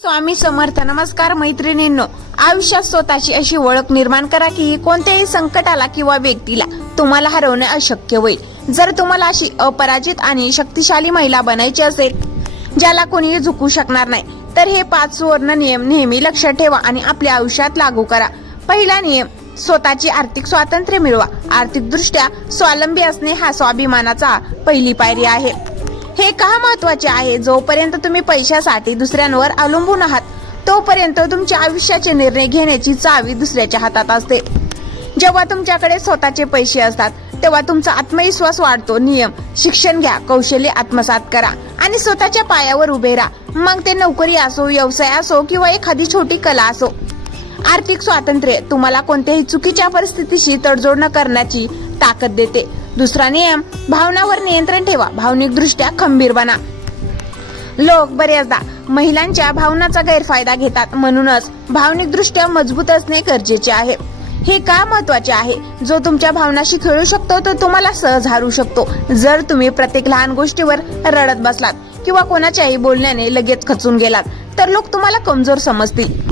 स्वामी समर्थ. नमस्कार मैत्रिणींनो, आयुष्यात स्वतःची अशी ओळख निर्माण करा की कोणत्याही संकटाला किंवा व्यक्तीला तुम्हाला हरवणे अशक्य होईल. जर तुम्हाला अशी अपराजित आणि शक्तिशाली महिला बनायची असेल ज्याला कोणीही झुकू शकणार नाही, तर हे 5 सुवर्ण नियम नेहमी लक्षात ठेवा आणि आपल्या आयुष्यात लागू करा. पहिला नियम, स्वतःची आर्थिक स्वातंत्र्य मिळवा. आर्थिक दृष्ट्या स्वावलंबी असणे हा स्वाभिमानाचा पहिली पायरी आहे. हे का महत्वाचे आहे? जोपर्यंत तुम्ही पैशासाठी दुसऱ्यांवर अवलंबून आहात तोपर्यंत तुमच्या आयुष्याचे निर्णय घेण्याची चावी दुसऱ्याच्या हातात असते. जेव्हा तुमच्याकडे स्वतःचे पैसे असतात तेव्हा तुमचा आत्मविश्वास वाढतो. नियम, शिक्षण घ्या, कौशल्य आत्मसात करा आणि स्वतःच्या पायावर उभे राहा. मग ते नोकरी असो, व्यवसाय असो किंवा एखादी छोटी कला असो. आर्थिक स्वातंत्र्य तुम्हाला कोणत्याही चुकीच्या परिस्थितीशी तडजोड न करण्याची ताकद देते. दुसरा नियम, भावनावर नियंत्रण ठेवा. भावनिक दृष्ट्या खंबीर बना. लोक बऱ्याचदा महिलांच्या भावनाचा गैरफायदा घेतात, म्हणूनच भावनिक दृष्ट्या मजबूत असणे गरजेचे आहे. हे का महत्वाचे आहे? जो तुमच्या भावनाशी खेळू शकतो तो तुम्हाला सहज हारू शकतो. जर तुम्ही प्रत्येक लहान गोष्टीवर रडत बसलात किंवा कोणाच्याही बोलण्याने लगेच खचून गेलात तर लोक तुम्हाला कमजोर समजतील.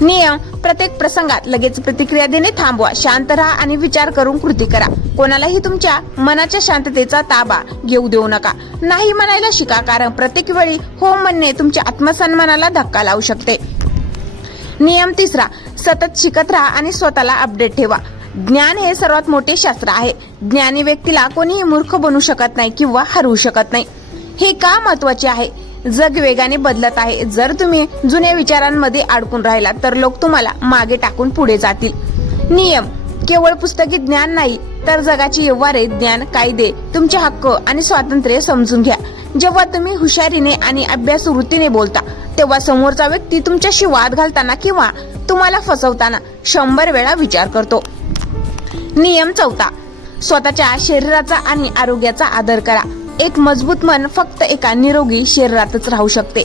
नियम, प्रत्येक प्रसंगात लगेच प्रतिक्रिया देणे थांबवा. शांत राहा आणि विचार करून कृती करा. कोणालाही तुमच्या मनाच्या शांततेचा ताबा घेऊ देऊ नका. नाही म्हणायला शिका, कारण प्रत्येक वेळी हो म्हणणे तुमच्या आत्मसन्मानाला धक्का लावू शकते. नियम तिसरा, सतत शिकत राहा आणि स्वतःला अपडेट ठेवा. ज्ञान हे सर्वात मोठे शास्त्र आहे. ज्ञानी व्यक्तीला कोणीही मूर्ख बनवू शकत नाही किंवा हरवू शकत नाही. हे का महत्वाचे आहे? जग वेगाने बदलत आहे. जर तुम्ही जुन्या विचारांमध्ये अडकून राहिला तर लोक तुम्हाला मागे टाकून पुढे जातील. नियम, केवळ पुस्तकी ज्ञान नाही तर जगाची व्यवहारे, ज्ञान, कायदे, तुमचे हक्क आणि स्वातंत्र्य समजून घ्या. जेव्हा तुम्ही हुशारीने आणि अभ्यासू वृत्तीने बोलता तेव्हा समोरचा व्यक्ती तुमच्याशी वाद घालताना किंवा तुम्हाला फसवताना 100 वेळा विचार करतो. नियम चौथा, स्वतःच्या शरीराचा आणि आरोग्याचा आदर करा. एक मजबूत मन फक्त एका निरोगी शरीरातच राहू शकते.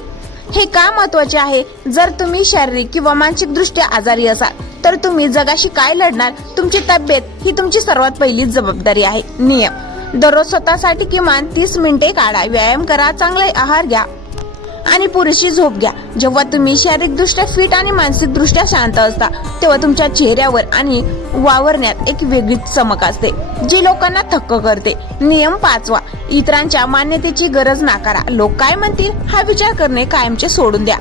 हे का महत्वाचे आहे? जर तुम्ही शारीरिक किंवा मानसिक दृष्ट्या आजारी असाल तर तुम्ही जगाशी काय लढणार? तुमची तब्येत ही तुमची सर्वात पहिली जबाबदारी आहे. नियम, दररोज स्वतःसाठी किमान 30 मिनिटे काढा. व्यायाम करा, चांगला आहार घ्या आणि पुरेशी झोप घ्या. जेव्हा तुम्ही शारीरिक दृष्ट्या फिट आणि मानसिक दृष्ट्या शांत असता तेव्हा तुमच्या चेहऱ्यावर आणि वावरण्यात एक वेगळीच चमक असते जी लोकांना थक्क करते. नियम पाचवा, इतरांच्या मान्यतेची गरज नाकारा. लोक काय म्हणतील हा विचार करणे कायमचे सोडून द्या.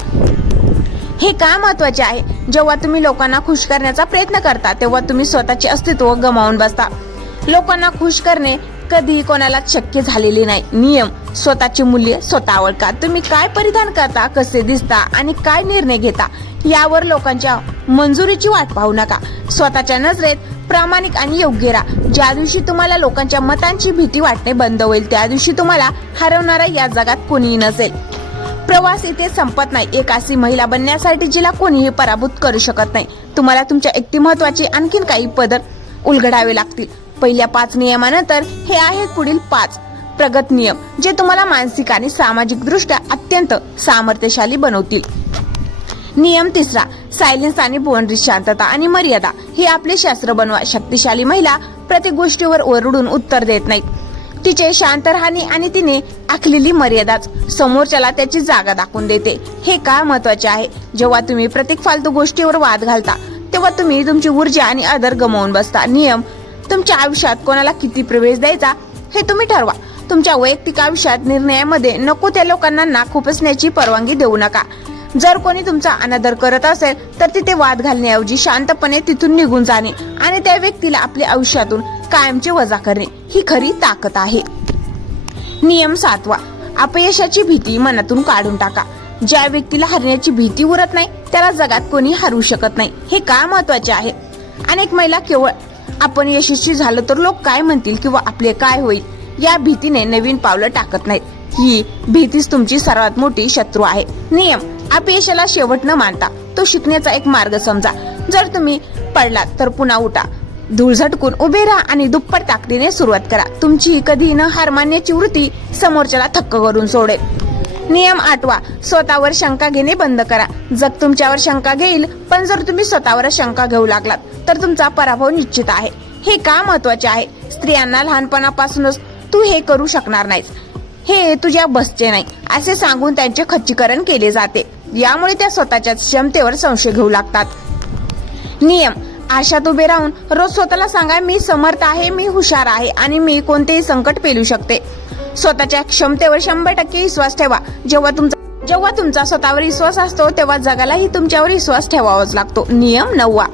हे का महत्वाचे आहे? जेव्हा तुम्ही लोकांना खुश करण्याचा प्रयत्न करता तेव्हा तुम्ही स्वतःचे अस्तित्व गमावून बसता. लोकांना खुश करणे कधी कोणालाच शक्य झालेले नाही. नियम, स्वतःचे मूल्य स्वतः ओळखा. तुम्ही काय परिधान करता, कसे दिसता आणि काय निर्णय घेता यावर लोकांच्या मंजुरीची वाट पाहू नका. स्वतःच्या नजरेत प्रामाणिक आणि योग्य राहा. ज्या दिवशी तुम्हाला लोकांच्या मतांची भीती वाटणे बंद होईल त्या दिवशी तुम्हाला हरवणारा या जगात कोणीही नसेल. प्रवास इथे संपत नाही. एक अशी महिला बनण्यासाठी जिला कोणीही पराभूत करू शकत नाही. तुम्हाला तुमच्या व्यक्तिमत्वाचे आणखीन काही पदर उलगडावे लागतील. पहिल्या 5 नियमानंतर हे आहेत पुढील 5 प्रगत नियम जे तुम्हाला मानसिक आणि सामाजिक दृष्ट्या अत्यंत सामर्थ्यशाली बनवतील. नियम तिसरा, सायलेन्स आणि बाउंड्रीज. शांतता आणि मर्यादा हे आपले शास्त्र बनवा. शक्तिशाली महिला प्रत्येक गोष्टीवर ओरडून उत्तर देत नाहीत. तिचे शांत राहणे आणि तिने आखलेली मर्यादाच समोरच्याला त्याची जागा दाखवून देते. हे का महत्वाचे आहे? जेव्हा तुम्ही प्रत्येक फालतू गोष्टीवर वाद घालता तेव्हा तुम्ही तुमची ऊर्जा आणि आदर गमावून बसता. नियम, तुमच्या आयुष्यात कोणाला किती प्रवेश द्यायचा हे तुम्ही ठरवा. तुमच्या वैयक्तिक आयुष्यात निर्णयामध्ये नको त्या लोकांना नाक खुपसण्याची परवानगी देऊ नका. जर कोणी तुमचा अनादर करत असेल तर तिथे वाद घालण्याऐवजी शांतपणे तिथून निघून जाणे आणि त्या व्यक्तीला आपल्या आयुष्यातून कायमचे वजा करणे ही खरी ताकद आहे. नियम 7वा, अपयशाची भीती मनातून काढून टाका. ज्या व्यक्तीला हरण्याची भीती उरत नाही त्याला जगात कोणी हरवू शकत नाही. हे का महत्वाचे आहे? अनेक महिला केवळ आपण यशस्वी झालो तर लोक काय म्हणतील किंवा आपले काय होईल या भीतीने नवीन पावलं टाकत नाहीत. ही भीतीच तुमची सर्वात मोठी शत्रू आहे. नियम, अपयशाला शेवट न मानता तो शिकण्याचा एक मार्ग समजा. जर तुम्ही पडलात तर पुन्हा उठा, धूळ झटकून उभे राहा आणि दुप्पट ताकदीने सुरुवात करा. तुमची कधी न हार मानण्याची वृत्ती समोरच्याला थक्क करून सोडेल. नियम 8वा, स्वतःवर शंका घेणे बंद करा. जग तुमच्यावर शंका घेईल, पण जर तुम्ही स्वतःवर शंका घेऊ लागलात तर तुमचा पराभव निश्चित आहे. हे का महत्वाचे आहे? स्त्रियांना लहानपणापासूनच तू हे करू शकणार नाहीस, हे तुझ्या बसचे नाही असे सांगून त्यांचे खच्चीकरण केले जाते. यामुळे त्या स्वतःच्या क्षमतेवर संशय घेऊ लागतात. नियम: आशात उभे राहून रोज स्वतःला सांगा, मी समर्थ आहे, मी हुशार आहे आणि मी कोणतेही संकट पेलू शकते. स्वतःच्या क्षमतेवर 100% विश्वास ठेवा. जेव्हा तुमचा स्वतःवर विश्वास असतो तेव्हा जगालाही तुमच्यावर विश्वास ठेवावाच लागतो. नियम 9.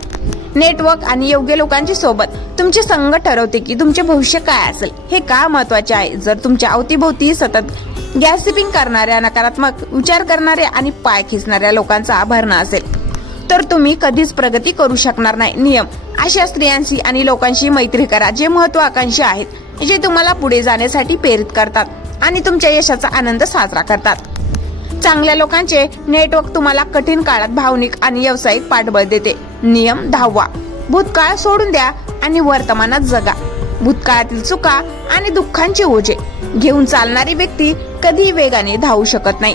नेटवर्क आणि योग्य लोकांची सोबत. तुमची संगत ठरवते की तुमचे भविष्य काय असेल. हे का महत्वाचे आहे? जर तुमच्या अवतीभोवती सतत गॅसिपिंग करणाऱ्या, नकारात्मक विचार करणाऱ्या आणि पाय खेचणाऱ्या लोकांचा भरणा असेल तर तुम्ही कधीच प्रगती करू शकणार नाही. नियम: अशा स्त्रियांशी आणि लोकांशी मैत्री करा जे महत्वाकांक्षी आहेत, जे तुम्हाला पुढे जाण्यासाठी प्रेरित करतात आणि तुमच्या यशाचा आनंद साजरा करतात. चांगल्या लोकांचे नेटवर्क तुम्हाला कठीण काळात भावनिक आणि व्यावसायिक पाठबळ देते. नियम 10. भूतकाळ सोडून द्या आणि वर्तमानात जगा. भूतकाळातील चुका आणि दुःखांचे ओझे घेऊन चालणारी व्यक्ती कधी वेगाने धावू शकत नाही.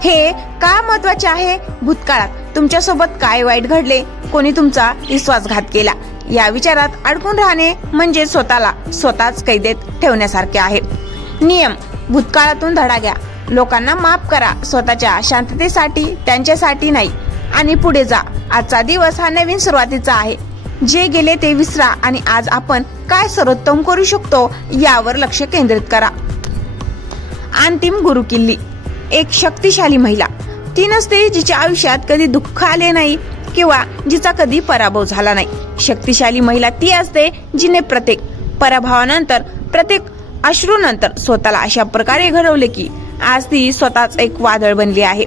हे का महत्वाचे आहे? भूतकाळात तुमच्यासोबत काय वाईट घडले, कोणी तुमचा विश्वासघात केला, या विचारात अडकून राहणे म्हणजे स्वतःच कैदेत ठेवण्यासारखे आहे. नियम: भूतकाळातून धडा घ्या. लोकांना माफ करा, स्वतःच्या शांततेसाठी, त्यांच्यासाठी नाही, आणि पुढे जा. आजचा दिवस हा नवीन सुरुवातीचा आहे. जे गेले ते विसरा आणि आज आपण काय सर्वोत्तम करू शकतो यावर लक्ष केंद्रित करा. अंतिम गुरुकिल्ली. एक शक्तिशाली महिला ती नसते जिच्या आयुष्यात कधी दुःख आले नाही किंवा जिचा कधी पराभव झाला नाही. शक्तिशाली महिला ती असते जिने प्रत्येक पराभवानंतर, प्रत्येक अश्रूनंतर स्वतःला अशा प्रकारे घडवले की आज ती स्वतःच एक वादळ बनली आहे.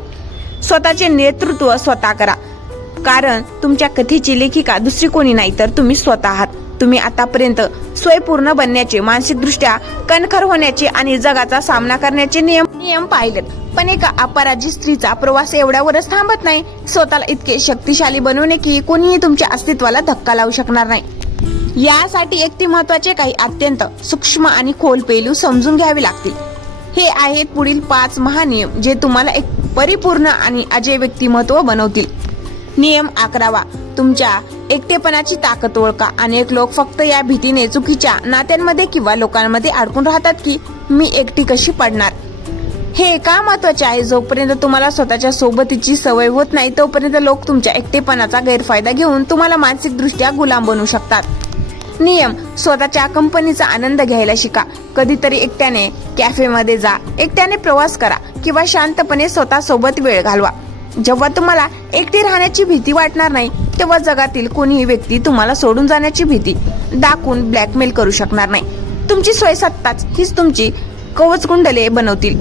स्वतःचे नेतृत्व स्वतः करा, कारण तुमच्या कथेची लेखिका दुसरी कोणी नाही तर तुम्ही स्वतः आहात. तुम्ही आतापर्यंत स्वयंपूर्ण बनण्याचे, मानसिकदृष्ट्या कणखर होण्याचे आणि जगाचा सामना करण्याचे नियम पाहिलेत, पण एका अपराजित स्त्रीचा प्रवास एवढ्यावरच थांबत नाही. स्वतःला इतके शक्तिशाली बनवणे की कोणीही तुमच्या अस्तित्वाला धक्का लावू शकणार नाही. यासाठी एकटी महत्वाचे काही अत्यंत सूक्ष्म आणि खोल पैलू समजून घ्यावे लागतील. हे आहेत पुढील 5 महानियम जे तुम्हाला एक परिपूर्ण आणि अजय व्यक्तिमत्व बनवतील. नियम 11. तुमच्या एकटेपणाची ताकद ओळखा. अनेक लोक फक्त या भीतीने चुकीच्या नात्यांमध्ये किंवा लोकांमध्ये अडकून राहतात की मी एकटी कशी पडणार. हे का महत्वाचे आहे? जोपर्यंत तुम्हाला स्वतःच्या सोबतीची सवय होत नाही तोपर्यंत लोक तुमच्या एकटेपणाचा गैरफायदा घेऊन तुम्हाला मानसिकदृष्ट्या गुलाम बनवू शकतात. नियम: स्वतःच्या कंपनीचा आनंद घ्यायला शिका. कधीतरी एकट्याने कॅफेमध्ये जा, एकट्याने प्रवास करा किंवा शांतपणे स्वतः सोबत वेळ घालवा. जेव्हा तुम्हाला एकटी राहण्याची भीती वाटणार नाही तेव्हा जगातील कोणीही व्यक्ती तुम्हाला सोडून जाण्याची भीती दाखवून ब्लॅकमेल करू शकणार नाही. तुमची स्वयंसत्ताच हीच तुमची कवचकुंडले बनवतील.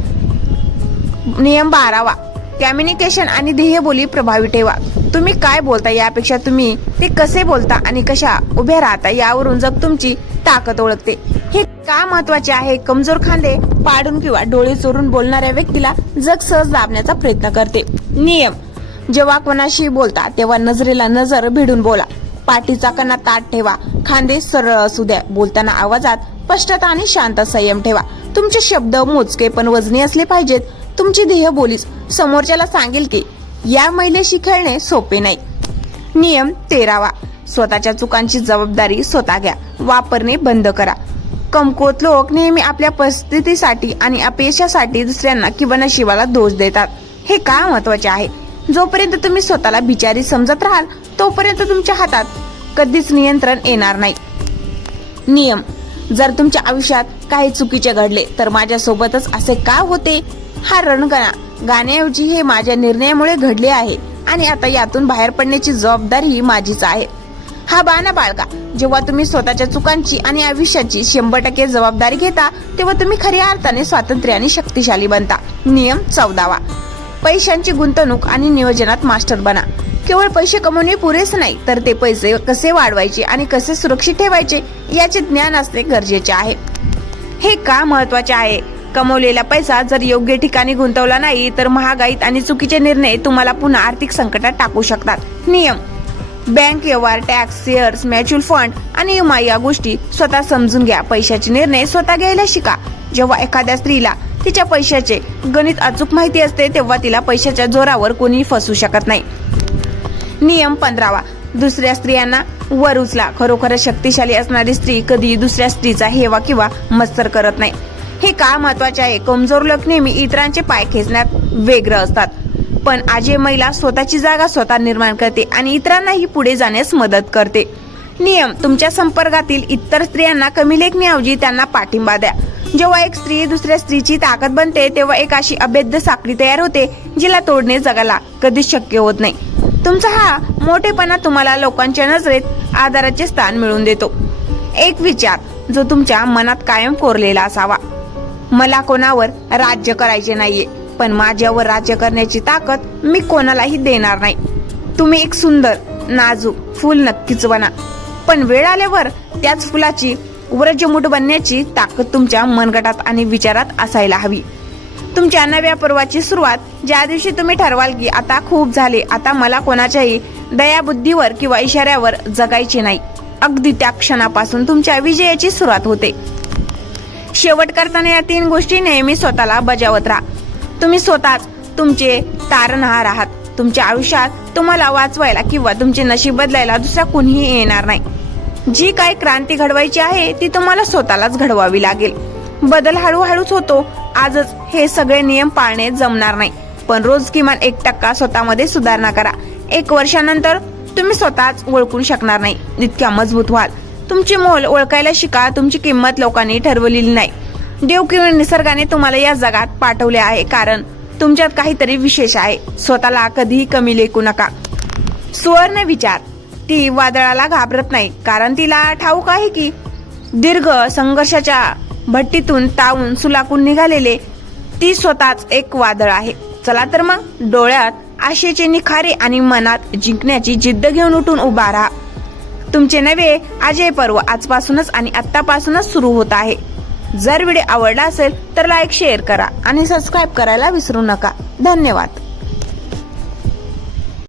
नियम 12. कम्युनिकेशन आणि ध्येयबोली प्रभावी ठेवा. तुम्ही काय बोलता यापेक्षा तुम्ही ते कसे बोलता आणि कशा उभ्या राहता यावरून जग तुमची ताकद ओळखते. हे का महत्वाचे आहे? कमजोर खांदे पाडून किंवा डोळे चोरून बोलणाऱ्या व्यक्तीला जग सहज दाबण्याचा प्रयत्न करते. नियम: जेव्हा कोणाशी बोलता तेव्हा नजरेला नजर भिडून बोला. पाठीचा कणा ताठ ठेवा, खांदे सरळ असू द्या. बोलताना आवाजात स्पष्टता आणि शांत संयम ठेवा. तुमचे शब्द मोजके पण वजनी असले पाहिजेत. तुमची ध्येयबोलीच समोरच्याला सांगेल की या महिलेशी खेळणे सोपे नाही. नियम 13. स्वतःच्या चुकांची जबाबदारी स्वतः घ्या. वापरणे बंद करा. कमकुवत लोक नेहमी आपल्या परिस्थितीसाठी आणि अपयशासाठी दुसऱ्यांना किंवा नशिबाला दोष देतात. हे का महत्वाचे आहे? जोपर्यंत तुम्ही स्वतःला बिचारी समजत राहाल तोपर्यंत तुमच्या हातात कधीच नियंत्रण येणार नाही. नियम: जर तुमच्या आयुष्यात काही चुकीचे घडले तर माझ्यासोबतच असे का होते हा रणगाणा गाण्याऐवजी हे माझ्या निर्णयामुळे घडले आहे आणि आता यातून बाहेर पडण्याची जबाबदारी ही माझीच आहे हा बाणा बाळगा. जेव्हा तुम्ही स्वतःच्या चुकांची आणि आयुष्याची 100% जबाबदारी घेता तेव्हा तुम्ही खऱ्या अर्थाने स्वातंत्र्य आणि शक्तिशाली बनता. नियम 14. पैशांची गुंतवणूक आणि नियोजनात मास्टर बना. केवळ पैसे कमवणे पुरेसे नाही तर ते पैसे कसे वाढवायचे आणि कसे सुरक्षित ठेवायचे याचे ज्ञान असणे गरजेचे आहे. हे का महत्वाचे आहे? कमवलेला पैसा जर योग्य ठिकाणी गुंतवला नाही तर महागाईत आणि चुकीचे निर्णय तुम्हाला पुन्हा आर्थिक संकटात टाकू शकतात. नियम: बँक व्यवहार, टॅक्स, शेअर्स, म्युच्युअल फंड आणि विमा या गोष्टी स्वतः समजून घ्या. पैशाचे निर्णय स्वतः घ्यायला शिका. जेव्हा एखाद्या स्त्रीला तिच्या पैशाचे गणित अचूक माहिती असते तेव्हा तिला पैशाच्या जोरावर कोणी फसवू शकत नाही. नियम 15. दुसऱ्या स्त्रियांना वर उचला. खरोखर शक्तिशाली असणारी स्त्री कधी दुसऱ्या स्त्रीचा हेवा किंवा मत्सर करत नाही. हे का महत्वाचे आहे? कमजोर लोक नेहमी इतरांचे पाय खेचण्यात व्यग्र असतात. पण आजही महिला स्वतःची जागा स्वतः निर्माण करते आणि इतरांनाही पुढे जाण्यास मदत करते. नियम: तुमच्या संपर्कातील इतर स्त्रियांना कमी लेखण्याऐवजी त्यांना पाठिंबा द्या. जेव्हा एक स्त्री दुसऱ्या स्त्रीची ताकद बनते तेव्हा एक अशी अभेद्य साखळी तयार होते जिला तोडणे जगाला कधीच शक्य होत नाही. तुमचा हा मोठेपणा तुम्हाला लोकांच्या नजरेत आदराचे स्थान मिळवून देतो. एक विचार जो तुमच्या मनात कायम कोरलेला असावा: मला कोणावर राज्य करायचे नाहीये, पण माझ्यावर राज्य करण्याची ताकद मी कोणालाही देणार नाही. तुम्ही एक सुंदर नाजूक फूल नक्कीच बना, पण वेळ आल्यावर त्याच फुलाची व्रजमुठ बनण्याची ताकद तुमच्या मनगटात आणि विचारात असायला हवी. तुमच्या नव्या पर्वाची सुरुवात ज्या दिवशी तुम्ही ठरवाल की आता खूप झाले, आता मला कोणाच्याही दयाबुद्धीवर किंवा इशाऱ्यावर जगायचे नाही, अगदी त्या क्षणापासून तुमच्या विजयाची सुरुवात होते. शेवट करताना या 3 गोष्टी नेहमी स्वतःला बजावत राहा. तुम्ही स्वतःच तुमचे तारणहार आहात. तुमच्या आयुष्यात तुम्हाला वाचवायला किंवा तुमचे नशीब बदलायला दुसरा कोणीही येणार नाही. जी काय क्रांती घडवायची आहे ती तुम्हाला स्वतःलाच घडवावी लागेल. बदल हळूहळूच होतो. आजच हे सगळे नियम पाळणे जमणार नाही, पण रोज किमान 1% स्वतःमध्ये सुधारणा करा. 1 वर्षानंतर तुम्ही स्वतःच ओळखून शकणार नाही इतक्या मजबूत व्हाल. तुमचे मोल ओळखायला शिका. तुमची किंमत लोकांनी ठरवलेली नाही, देव किंवा निसर्गाने तुम्हाला या जगात पाठवले आहे, कारण तुमच्यात काहीतरी विशेष आहे. स्वतःला कधीही कमी लेखू नका. सुवर्ण विचार: ती वादळाला घाबरत नाही, कारण तिला ठाऊक आहे की दीर्घ संघर्षाच्या भट्टीतून तावून सुलाखून निघालेले ती स्वतःच एक वादळ आहे. चला तर मग, डोळ्यात आशेचे निखारे आणि मनात जिंकण्याची जिद्द घेऊन उठून उभा राहा. तुमचे नवे अजय पर्व आजपासूनच आणि आत्तापासूनच सुरू होत आहे. जर व्हिडिओ आवडला असेल तर लाईक, शेअर करा आणि सबस्क्राईब करायला विसरू नका. धन्यवाद.